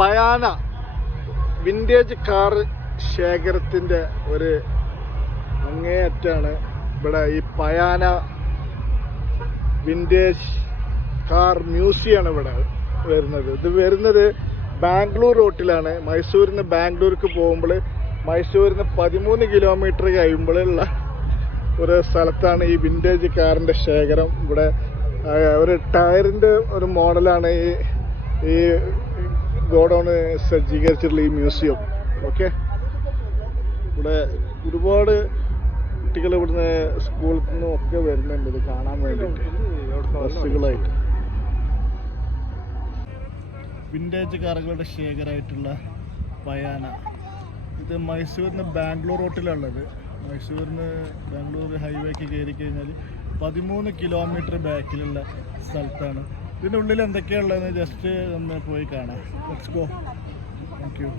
പയാന vintage car ശേഖരത്തിൻ്റെ ഒരു അങ്ങേയറ്റാണ് ഇവിടെ ഈ പയാന വിൻറ്റേജ് കാർ മ്യൂസിയമാണ് ഇവിടെ വരുന്നത്. ഇത് വരുന്നത് ബാംഗ്ലൂർ റൂട്ടിലാണ്. മൈസൂരിൽ നിന്ന് ബാംഗ്ലൂർക്ക് പോകുമ്പോൾ മൈസൂരിൽ നിന്ന് 13 കിലോമീറ്റർ കഴിയുമ്പോഴുള്ള ഒരു സ്ഥലത്താണ് ഈ വിൻറ്റേജ് കാറിൻ്റെ ശേഖരം. ഇവിടെ ഒരു ടയറിൻ്റെ ഒരു മോഡലാണ് ഈ ഗോഡൗണ് സജ്ജീകരിച്ചിട്ടുള്ള ഈ മ്യൂസിയം. ഓക്കെ, ഇവിടെ ഒരുപാട് കുട്ടികൾ ഇവിടുന്ന് സ്കൂളിൽ നിന്നും ഒക്കെ വരുന്നുണ്ട് ഇത് കാണാൻ വേണ്ടിയിട്ട് ബസ്സുകളായിട്ട്. വിൻറ്റേജ് കാറുകളുടെ ശേഖരമായിട്ടുള്ള പയാന. ഇത് മൈസൂരിന് ബാംഗ്ലൂർ റൂട്ടിലുള്ളത്. മൈസൂരിന് ബാംഗ്ലൂർ ഹൈവേക്ക് കയറി കഴിഞ്ഞാൽ 13 കിലോമീറ്റർ ബാക്കിലുള്ള സ്ഥലത്താണ്. ഇതിൻ്റെ ഉള്ളിൽ എന്തൊക്കെയാണുള്ളതെന്ന് ജസ്റ്റ് ഒന്ന് പോയി കാണാം. Let's go. Thank you.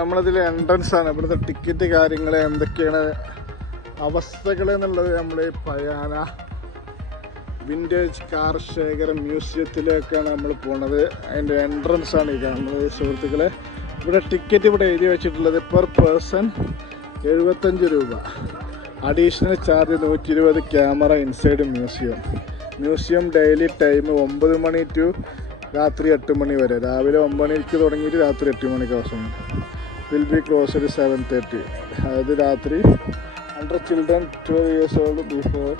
നമ്മളതിൽ എൻട്രൻസ് ആണ്. ഇവിടുത്തെ ടിക്കറ്റ് കാര്യങ്ങൾ എന്തൊക്കെയാണ് അവസ്ഥകൾ എന്നുള്ളത് നമ്മൾ പയാന വിൻറ്റേജ് കാർ ശേഖരം മ്യൂസിയത്തിലേക്കാണ് നമ്മൾ പോണത്. അതിൻ്റെ എൻട്രൻസ് ആണ് ഈ കാണുന്നത് സുഹൃത്തുക്കളെ. ഇവിടെ ടിക്കറ്റ് ഇവിടെ എഴുതി വെച്ചിട്ടുള്ളത് പെർ പേഴ്സൺ 75 രൂപ, additional charge 120. Camera inside museum daily time 9 മണി ടു രാത്രി 8 മണി വരെ. രാവിലെ 9 മണിക്ക് തുടങ്ങിയിട്ട് രാത്രി 8 മണിക്ക് അവസാനം. Will be closed 7:30. അതായത് രാത്രി under children 12 years old before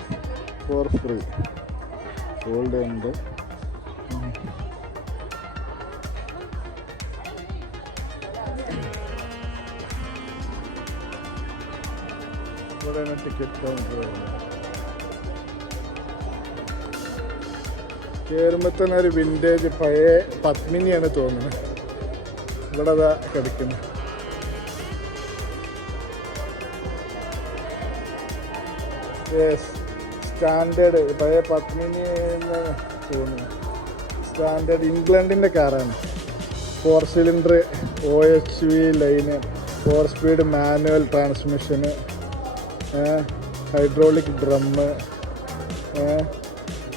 four free. Old ഉണ്ട്. ഇവിടെയാണ് ടിക്കറ്റ് കൗണ്ടർ വരുന്നത്. കയറുമ്പോൾ തന്നെ ഒരു വിൻറ്റേജ് പഴയ പത്മിനിയാണ് തോന്നുന്നത്. ഇവിടെ അതാ കിടക്കുന്നത്. സ്റ്റാൻഡേർഡ് പഴയ പത്മിനി തോന്നുന്നു. സ്റ്റാൻഡേർഡ് ഇംഗ്ലണ്ടിൻ്റെ കാറാണ്. 4 cylinder OHV line, 4 speed manual transmission, hydraulic drum,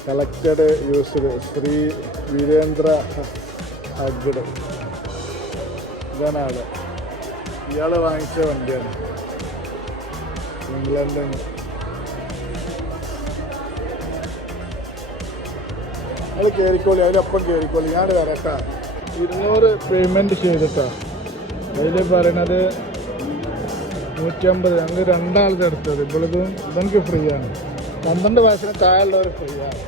collected used. Shri Virendra Hegde. ഇതാണ് ആള്. ഇയാൾ വാങ്ങിച്ച വണ്ടിയാണ് ഇംഗ്ലണ്ടിൽ നിന്ന്. അത് കയറിക്കോളി, അതിലൊപ്പം കയറിക്കോളി. ഞാൻ വരട്ടാ. 200 പേയ്മെൻറ്റ് ചെയ്തിട്ടാ. അതിൽ പറയണത് 150. ഞങ്ങൾ 2 ആളുടെ എടുത്തത്. ഇപ്പോഴതും ഇതെനിക്ക് ഫ്രീ ആണ്. 12 വയസ്സിന് താഴെയുള്ളവർ ഫ്രീ ആണ്.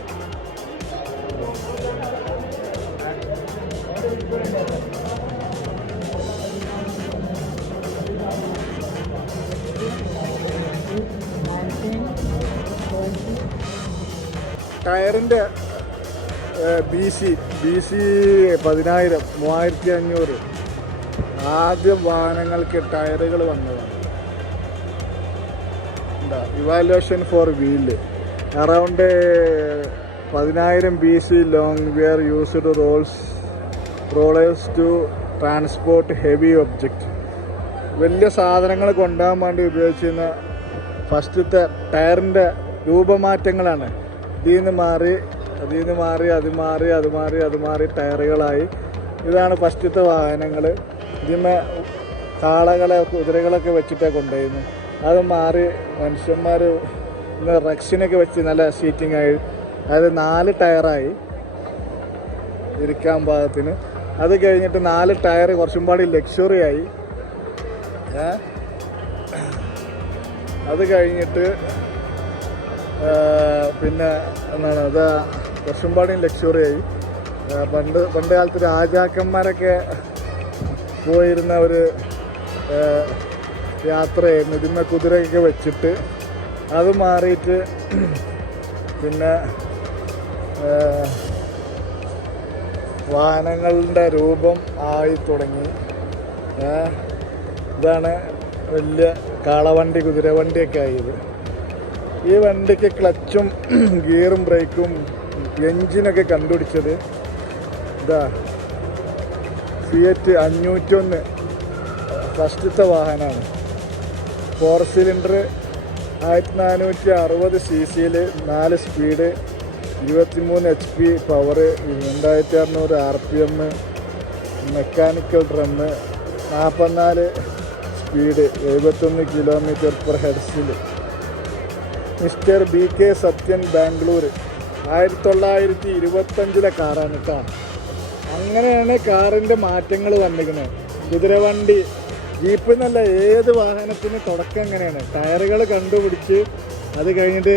ടയറിൻ്റെ BC 10,000 3500 ആദ്യം വാഹനങ്ങൾക്ക് ടയറുകൾ വന്നതാണ്. എന്താ evaluation for wheel around 10,000 BC long were used rollers to transport heavy object. വലിയ സാധനങ്ങൾ കൊണ്ടുപോകാൻ വേണ്ടി ഉപയോഗിച്ചിരുന്ന ഫസ്റ്റത്തെ ടയറിൻ്റെ രൂപമാറ്റങ്ങളാണ്. ഇതിൽ നിന്ന് മാറി അത് മാറി ടയറുകളായി. ഇതാണ് ഫസ്റ്റത്തെ വാഹനങ്ങൾ. ഇതിന്മേ കാളകളെ കുതിരകളൊക്കെ വെച്ചിട്ടാണ് കൊണ്ടുപോയിരുന്നത്. അത് മാറി മനുഷ്യന്മാർ റെക്സിനൊക്കെ വെച്ച് നല്ല സീറ്റിംഗ് ആയി. അതായത് 4 ടയറായി ഇരിക്കാൻ പാകത്തിന്. അത് കഴിഞ്ഞിട്ട് 4 ടയർ കുറച്ചും പാടി ലക്ഷറി ആയി. അത് കഴിഞ്ഞിട്ട് പിന്നെ എന്താണ് അത് കുറച്ചും പാടിയും ലക്ഷറി ആയി. പണ്ട് കാലത്ത് രാജാക്കന്മാരൊക്കെ പോയിരുന്ന ഒരു യാത്രയായിരുന്നു. ഇതിന്മേ കുതിരയൊക്കെ വെച്ചിട്ട്. അത് മാറിയിട്ട് പിന്നെ വാഹനങ്ങളുടെ രൂപം ആയി തുടങ്ങി. ഇതാണ് വലിയ കാളവണ്ടി, കുതിരവണ്ടിയൊക്കെ ആയത്. ഈ വണ്ടിക്ക് ക്ലച്ചും ഗിയറും ബ്രേക്കും എൻജിനൊക്കെ കണ്ടുപിടിച്ചത് ഇതാ ഫിയറ്റ് 501 ഫസ്റ്റത്തെ വാഹനമാണ്. 4 cylinder 1460 cc 4 speed 23 HP power 2600 RPM mechanical drum 44 speed 71 km/h. Mister BK Sathyan Bangalore 1925 കാറാണ് കേട്ടോ. അങ്ങനെയാണ് കാറിൻ്റെ മാറ്റങ്ങൾ വന്നിരിക്കുന്നത്. കുതിരവണ്ടി, ജീപ്പ് എന്നല്ല ഏത് വാഹനത്തിന് തുടക്കം എങ്ങനെയാണ്, ടയറുകൾ കണ്ടുപിടിച്ച് അത് കഴിഞ്ഞിട്ട്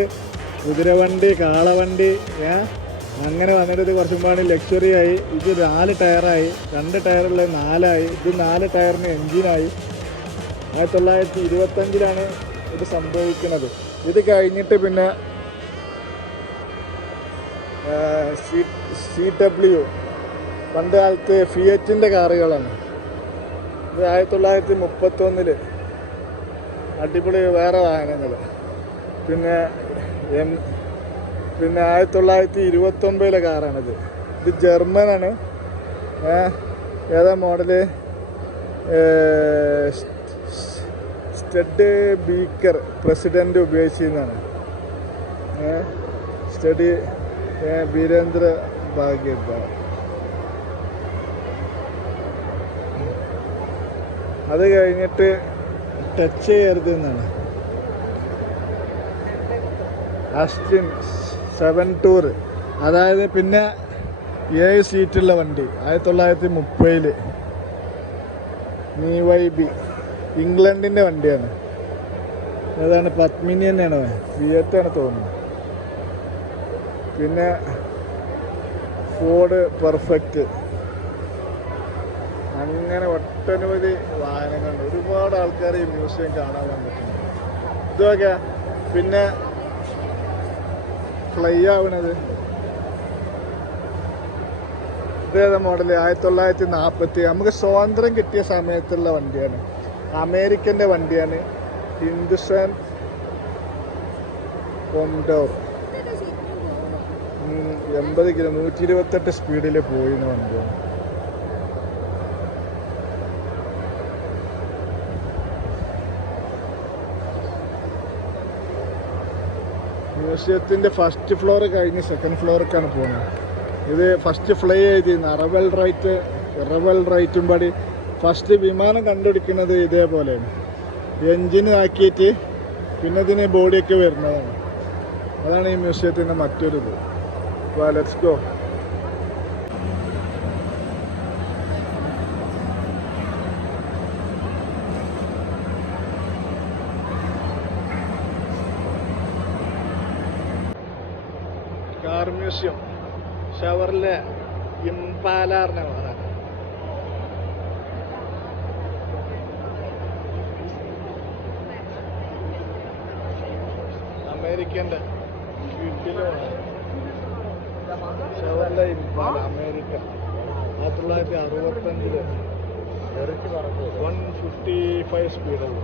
കുതിരവണ്ടി, കാളവണ്ടി അങ്ങനെ വന്നിട്ട് ഇത് കുറച്ചും പാടി ലക്ഷറി ആയി. ഇത് 4 ടയറായി, 2 ടയറുള്ള 4ആയി, ഇത് 4 ടയറിന് എൻജിനായി. 1925 ഇത് സംഭവിക്കുന്നത്. ഇത് കഴിഞ്ഞിട്ട് പിന്നെ CW പണ്ട് കാലത്ത് ഫിയറ്റിൻ്റെ കാറുകളാണ്. ഇത് 1931 അടിപൊളി വേറെ വാഹനങ്ങൾ. പിന്നെ 1929 കാറാണിത്. ഇത് ജർമ്മനാണ്. ഏതാ മോഡല്? സ്റ്റഡ് ബീക്കർ പ്രസിഡന്റ് ഉപയോഗിച്ചിരുന്നതാണ്. സ്റ്റഡി വീരേന്ദ്ര ഭാഗ്യ. അത് കഴിഞ്ഞിട്ട് ടച്ച് ചെയ്യരുത് എന്നാണ്. ആസ്റ്റിൻ 7 ടൂർ, അതായത് പിന്നെ 7 സീറ്റുള്ള വണ്ടി 1930. നീവൈബി ഇംഗ്ലണ്ടിൻ്റെ വണ്ടിയാണ്. ഏതാണ്? പത്മിനി തന്നെയാണോ? ഫിയറ്റാണ് തോന്നുന്നത്. പിന്നെ ഫോർഡ് പെർഫെക്റ്റ്. അങ്ങനെ ഒട്ടനവധി വാഹനങ്ങളുണ്ട്. ഒരുപാട് ആൾക്കാർ ഈ മ്യൂസിയം കാണാൻ വന്നിട്ടുണ്ട്. ഇതൊക്കെ പിന്നെ ഫ്ലൈ ആവണത് ഇതേതാ മോഡല്? 1940. നമുക്ക് സ്വാതന്ത്ര്യം കിട്ടിയ സമയത്തുള്ള വണ്ടിയാണ്. അമേരിക്കൻ്റെ വണ്ടിയാണ്. ഹിന്ദുസ്ഥാൻ കോണ്ടോർ 80 കിലോ 128 സ്പീഡിൽ പോയിന്ന വണ്ടിയാണ്. മ്യൂസിയത്തിൻ്റെ ഫസ്റ്റ് ഫ്ലോർ കഴിഞ്ഞ് സെക്കൻഡ് ഫ്ലോറിലേക്കാണ് പോകുന്നത്. ഇത് ഫസ്റ്റ് ഫ്ലൈ ചെയ്തിരുന്നു റവൽ റൈറ്റും പാടി ഫസ്റ്റ് വിമാനം കണ്ടുപിടിക്കുന്നത് ഇതേപോലെയാണ്. എൻജിന് ആക്കിയിട്ട് പിന്നെ ഇതിന് ബോഡിയൊക്കെ വരുന്നതാണ്. അതാണ് ഈ മ്യൂസിയത്തിൻ്റെ മറ്റൊരു ഇത്. Let's go. Car museum Chevrolet impala പറഞ്ഞ വാഹനം. അമേരിക്കൻ്റെ ഷവർലെ ഇംപാല അമേരിക്ക 1965 155 സ്പീഡുള്ളൂ.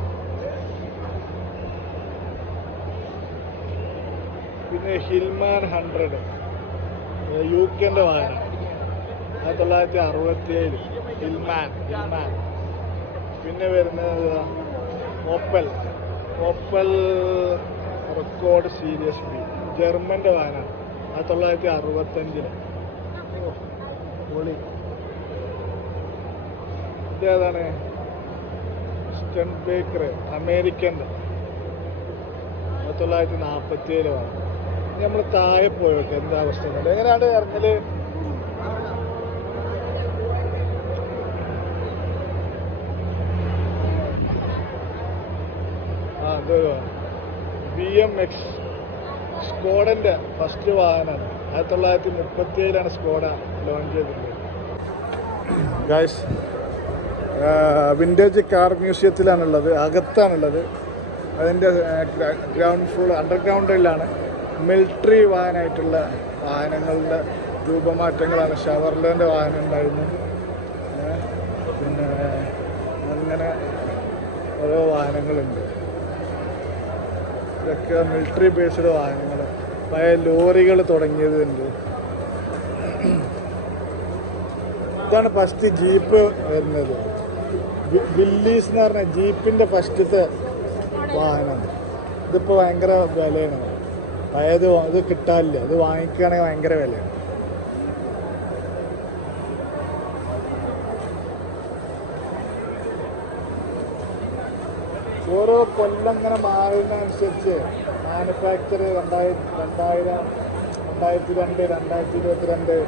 പിന്നെ ഹിൽമാൻ 100 UK വാഹനം 1967 ഹിൽമാൻ. പിന്നെ വരുന്നത് ഓപ്പൽ റെക്കോർഡ് സീരീസ് B ജർമ്മൻ്റെ വാഹനമാണ് 1965. പൊളി. ഇതേതാണ്? സ്റ്റൺ ബേക്കർ അമേരിക്കൻ്റെ 1947 വാഹനം. നമ്മൾ താഴെ പോയോട്ടെ എന്താ അവസ്ഥ. എങ്ങനെയാണ് ഇറങ്ങല്? BMX സ്കോഡൻ്റെ ഫസ്റ്റ് വാഹനമാണ്. 1937 സ്കോഡ ലോഞ്ച് ചെയ്തിട്ടുള്ളത്. ഗൈസ്, വിൻറ്റേജ് കാർ മ്യൂസിയത്തിലാണുള്ളത്, അകത്താണുള്ളത്. അതിൻ്റെ ഗ്രൗണ്ട് ഫ്ലോർ അണ്ടർഗ്രൗണ്ടിലാണ് മിലിറ്ററി വാഹനമായിട്ടുള്ള വാഹനങ്ങളുടെ രൂപമാറ്റങ്ങളാണ്. ഷവർലേൻ്റെ വാഹനം ഉണ്ടായിരുന്നു. പിന്നെ അങ്ങനെ ഓരോ വാഹനങ്ങളുണ്ട്. ഇതൊക്കെ മിലിറ്ററി ബേസ്ഡ് വാഹനങ്ങൾ. പഴയ ലോറികൾ തുടങ്ങിയതുണ്ട്. ഇതാണ് ഫസ്റ്റ് ജീപ്പ് വരുന്നത്. വില്ലീസ് എന്ന് പറഞ്ഞ ജീപ്പിൻ്റെ ഫസ്റ്റത്തെ വാഹനം. ഇതിപ്പോൾ ഭയങ്കര വിലയാണ്. പഴയത് ഇത് കിട്ടാനില്ല. ഇത് വാങ്ങിക്കുകയാണെങ്കിൽ ഭയങ്കര വിലയാണ്. ഓരോ കൊല്ലം ഇങ്ങനെ മാറുന്നതനുസരിച്ച് മാനുഫാക്ചർ 2002, 2022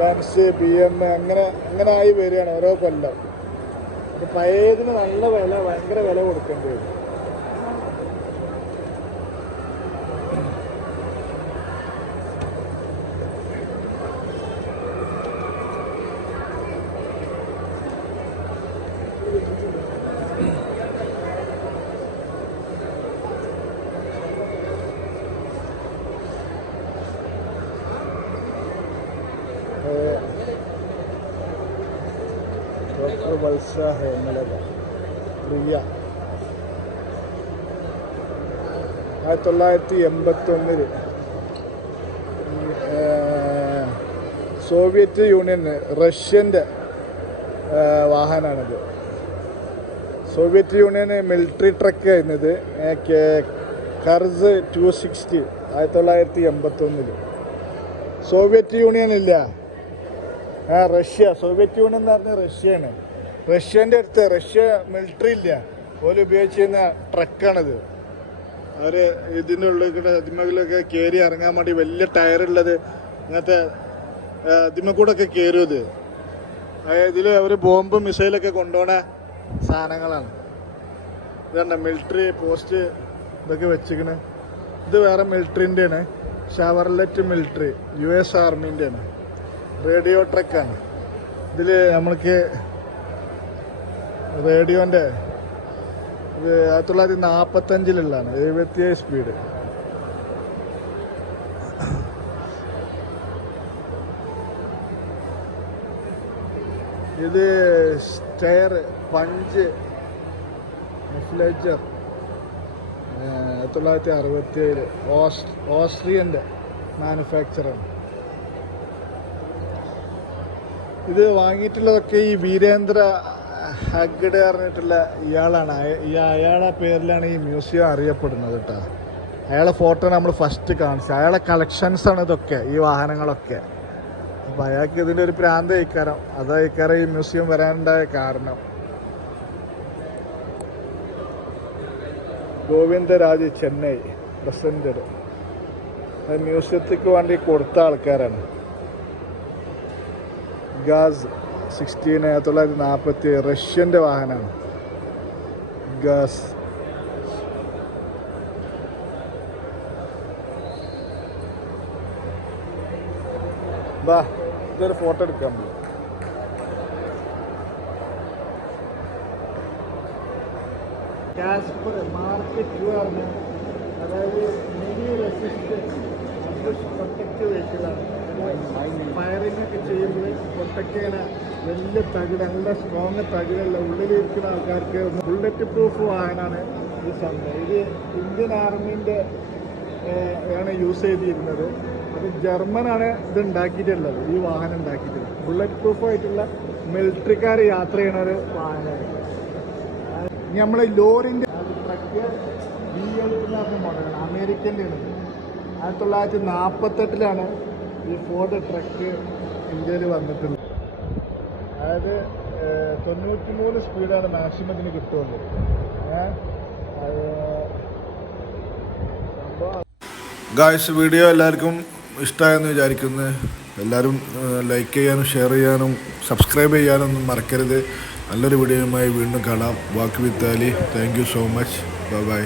ബെൻസ്, BM അങ്ങനെ ആയി വരികയാണ് ഓരോ കൊല്ലം. അത് പഴയതിന് നല്ല വില, ഭയങ്കര വില കൊടുക്കേണ്ടി വരും. ഡോക്ടർ വത്സ ഹേമലത പ്രിയ 1981 സോവിയറ്റ് യൂണിയന് റഷ്യൻ്റെ വാഹനമാണിത്. സോവിയറ്റ് യൂണിയന് മിലിറ്ററി ട്രക്ക് ആയിരുന്നത് കർസ് 260 1981. സോവിയറ്റ് യൂണിയൻ ഇല്ല, റഷ്യ. സോവിയറ്റ് യൂണിയൻ എന്ന് പറഞ്ഞാൽ റഷ്യയാണ്. റഷ്യൻ്റെ അടുത്ത് റഷ്യ മിലിറ്ററി ഇല്ല, ഓല് ഉപയോഗിച്ചിരുന്ന ട്രക്കാണിത്. അവർ ഇതിൻ്റെ ഉള്ളിൽ ഇതിമൊക്കെ കയറി ഇറങ്ങാൻ വേണ്ടി വലിയ ടയറുള്ളത് ഇങ്ങനത്തെ ഇതിമ ഒക്കെ കയറും. ഇത് ഇതിൽ അവർ ബോംബ് മിസൈലൊക്കെ കൊണ്ടുപോകുന്ന സാധനങ്ങളാണ്. ഇതാണ് മിലിറ്ററി പോസ്റ്റ് ഇതൊക്കെ വെച്ചിക്കണ്. ഇത് വേറെ മിലിറ്ററിൻ്റെയാണ്, ഷവർലെറ്റ് മിലിറ്ററി US ആർമീൻ്റെയാണ്. റേഡിയോ ട്രക്കാണ്. ഇതിൽ നമ്മൾക്ക് റേഡിയോൻ്റെ ഇത് 1945 77 സ്പീഡ്. ഇത് സ്റ്റെയർ പഞ്ച് ഫ്ലെജർ 1967 ഓസ്ട്രിയൻ്റെ മാനുഫാക്ചറാണ്. ഇത് വാങ്ങിയിട്ടുള്ളതൊക്കെ ഈ വീരേന്ദ്ര ഹഗ്ഗഡ് പറഞ്ഞിട്ടുള്ള ഇയാളാണ്. അയാളുടെ പേരിലാണ് ഈ മ്യൂസിയം അറിയപ്പെടുന്നത് കേട്ടോ. അയാളെ ഫോട്ടോ നമ്മൾ ഫസ്റ്റ് കാണിച്ചത്. അയാളെ കളക്ഷൻസാണ് ഇതൊക്കെ, ഈ വാഹനങ്ങളൊക്കെ. അപ്പം അയാൾക്ക് ഇതിൻ്റെ ഒരു പ്രാന്ത ഇക്കാരം, അതായിക്കാരം ഈ മ്യൂസിയം വരാനുണ്ടായ കാരണം. ഗോവിന്ദരാജ് ചെന്നൈ പ്രസൻറ്റഡ് മ്യൂസിയത്തിക്ക് വേണ്ടി കൊടുത്ത ആൾക്കാരാണ്. ഗാസ് 16 1940 റഷ്യൻ്റെ വാഹനമാണ് ഗാസ്. ബാ ഇതൊരു ഫോട്ടോ എടുക്കാൻ പോകും. കാസ്പർ മാർക്ക് 2 ആണ്. അതായത് മിനി റെസിസ്റ്റ് പ്രൊട്ടക്റ്റ് വെഹിക്കിളാണ്. ഫയറിംഗ് ഒക്കെ ചെയ്യുമ്പോൾ പ്രൊട്ടക്റ്റ് ചെയ്യുന്ന വലിയ തകിട്, നല്ല സ്ട്രോങ് തകിടുള്ള ഉള്ളിലിരിക്കുന്ന ആൾക്കാർക്ക് ബുള്ളറ്റ് പ്രൂഫ് വാഹനമാണ് ഈ സംഭവം. ഇത് ഇന്ത്യൻ ആർമീൻ്റെ ആണ് യൂസ് ചെയ്തിരുന്നത്. അത് ജർമ്മനാണ് ഇത് ഉണ്ടാക്കിയിട്ടുള്ളത്, ഈ വാഹനം ഉണ്ടാക്കിയിട്ടുള്ളത്. ബുള്ളറ്റ് പ്രൂഫായിട്ടുള്ള മിലിറ്ററിക്കാർ യാത്ര ചെയ്യുന്ന ഒരു വാഹനമാണ്. ഇനി നമ്മൾ ലോറിൻ്റെ ട്രക്ക് BL മോഡലാണ്, അമേരിക്കൻ്റെ ആണ്. 1948 ഈ ഫോർഡ് ട്രക്ക് ഇന്ത്യയിൽ വന്നിട്ടുള്ളത്. അതായത് 93 സ്പീഡാണ് മാക്സിമം ഇതിന് കിട്ടുള്ളൂ. ഗായ്സ്, വീഡിയോ എല്ലാവർക്കും ഇഷ്ടമായെന്ന് വിചാരിക്കുന്നു. എല്ലാവരും ലൈക്ക് ചെയ്യാനും ഷെയർ ചെയ്യാനും സബ്സ്ക്രൈബ് ചെയ്യാനൊന്നും മറക്കരുത്. നല്ലൊരു വീഡിയോയുമായി വീണ്ടും കാണാം. Walk with Ali. Thank you so much. Bye by.